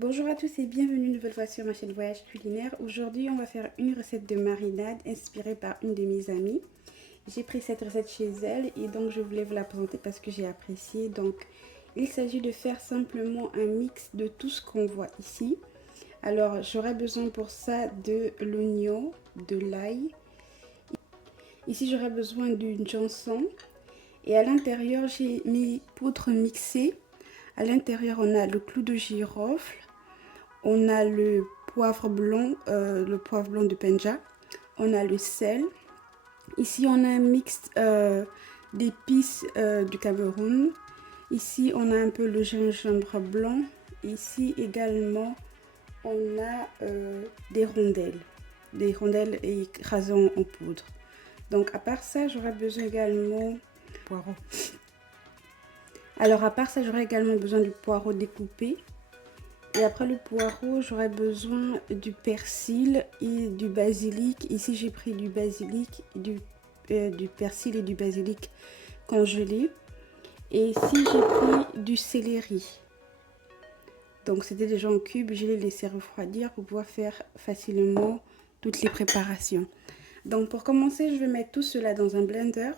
Bonjour à tous et bienvenue une nouvelle fois sur ma chaîne Voyage Culinaire. Aujourd'hui, on va faire une recette de marinade inspirée par une de mes amies. J'ai pris cette recette chez elle et donc je voulais vous la présenter parce que j'ai apprécié. Donc, il s'agit de faire simplement un mix de tout ce qu'on voit ici. Alors, j'aurai besoin pour ça de l'oignon, de l'ail. Ici, j'aurai besoin d'une chanson. Et à l'intérieur, j'ai mis poudre mixée. À l'intérieur, on a le clou de girofle. On a le poivre blanc de Penja. On a le sel. Ici, on a un mix d'épices du Cameroun. Ici, on a un peu le gingembre blanc. Ici également, on a des rondelles. Des rondelles écrasées en poudre. Donc, à part ça, j'aurais besoin également de poireaux. Alors, à part ça, j'aurais également besoin du poireau découpé. Et après le poireau, j'aurais besoin du persil et du basilic. Ici, j'ai pris du basilic, du persil et du basilic congelé. Et ici, j'ai pris du céleri. Donc, c'était déjà en cubes. Je les laissé refroidir pour pouvoir faire facilement toutes les préparations. Donc, pour commencer, je vais mettre tout cela dans un blender.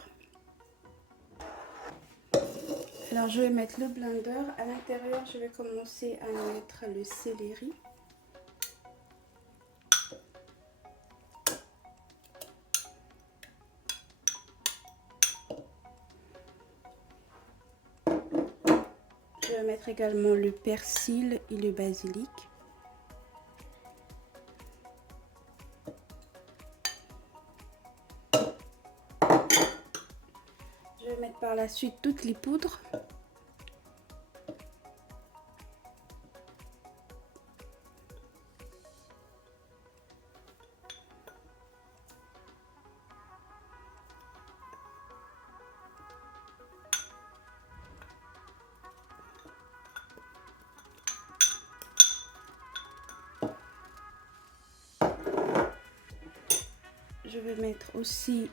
Alors, je vais mettre le blender. À l'intérieur, je vais commencer à mettre le céleri. Je vais mettre également le persil et le basilic. Je vais mettre par la suite toutes les poudres. Je vais mettre aussi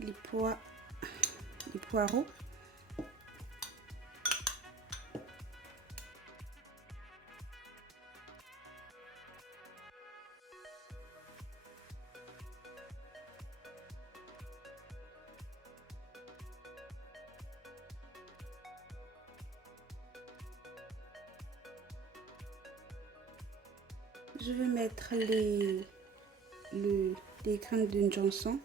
les poireaux. Je vais mettre les graines d'une chanson.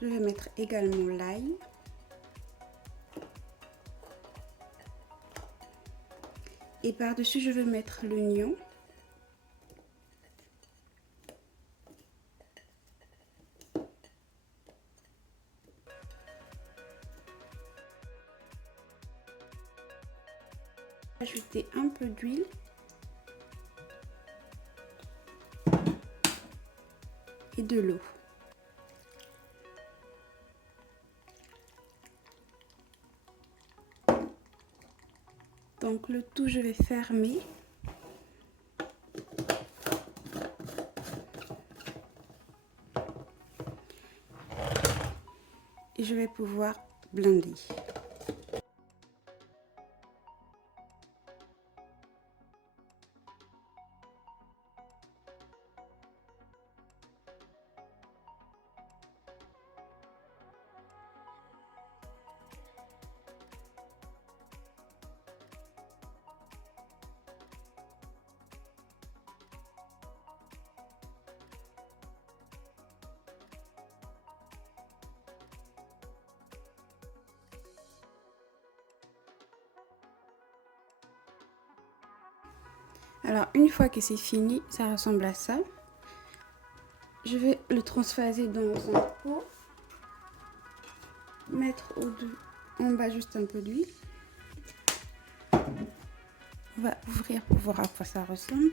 Je vais mettre également l'ail. Et par-dessus, je vais mettre l'oignon. Ajouter un peu d'huile. Et de l'eau. Donc le tout, je vais fermer. Et je vais pouvoir blender. Alors, une fois que c'est fini, ça ressemble à ça. Je vais le transvaser dans un pot. Mettre en bas juste un peu d'huile. On va ouvrir pour voir à quoi ça ressemble.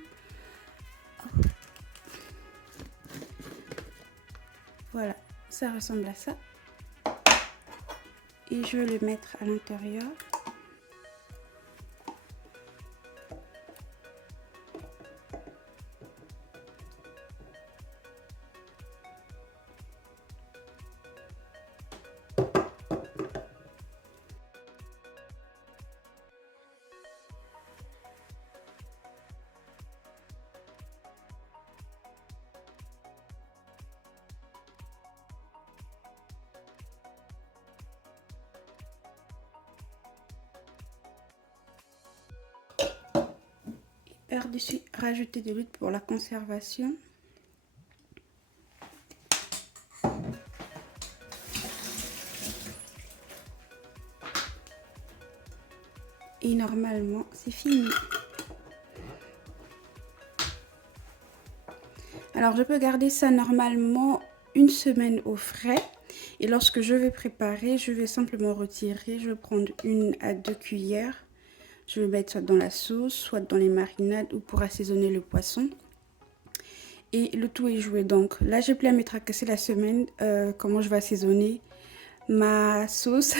Voilà, ça ressemble à ça. Et je vais le mettre à l'intérieur. par-dessus rajouter de l'huile pour la conservation. Et normalement, c'est fini. Alors, je peux garder ça normalement une semaine au frais. Et lorsque je vais préparer, je vais simplement retirer. Je vais prendre 1 à 2 cuillères. Je vais mettre soit dans la sauce, soit dans les marinades ou pour assaisonner le poisson. Et le tout est joué. Donc là, j'ai plus à me tracasser la semaine comment je vais assaisonner ma sauce.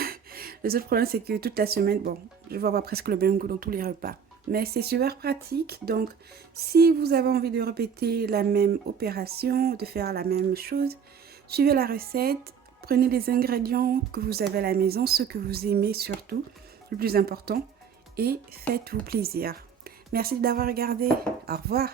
Le seul problème, c'est que toute la semaine, bon, je vais avoir presque le même goût dans tous les repas. Mais c'est super pratique. Donc, si vous avez envie de répéter la même opération, de faire la même chose, suivez la recette. Prenez les ingrédients que vous avez à la maison, ceux que vous aimez surtout, le plus important. Et faites-vous plaisir. Merci d'avoir regardé. Au revoir.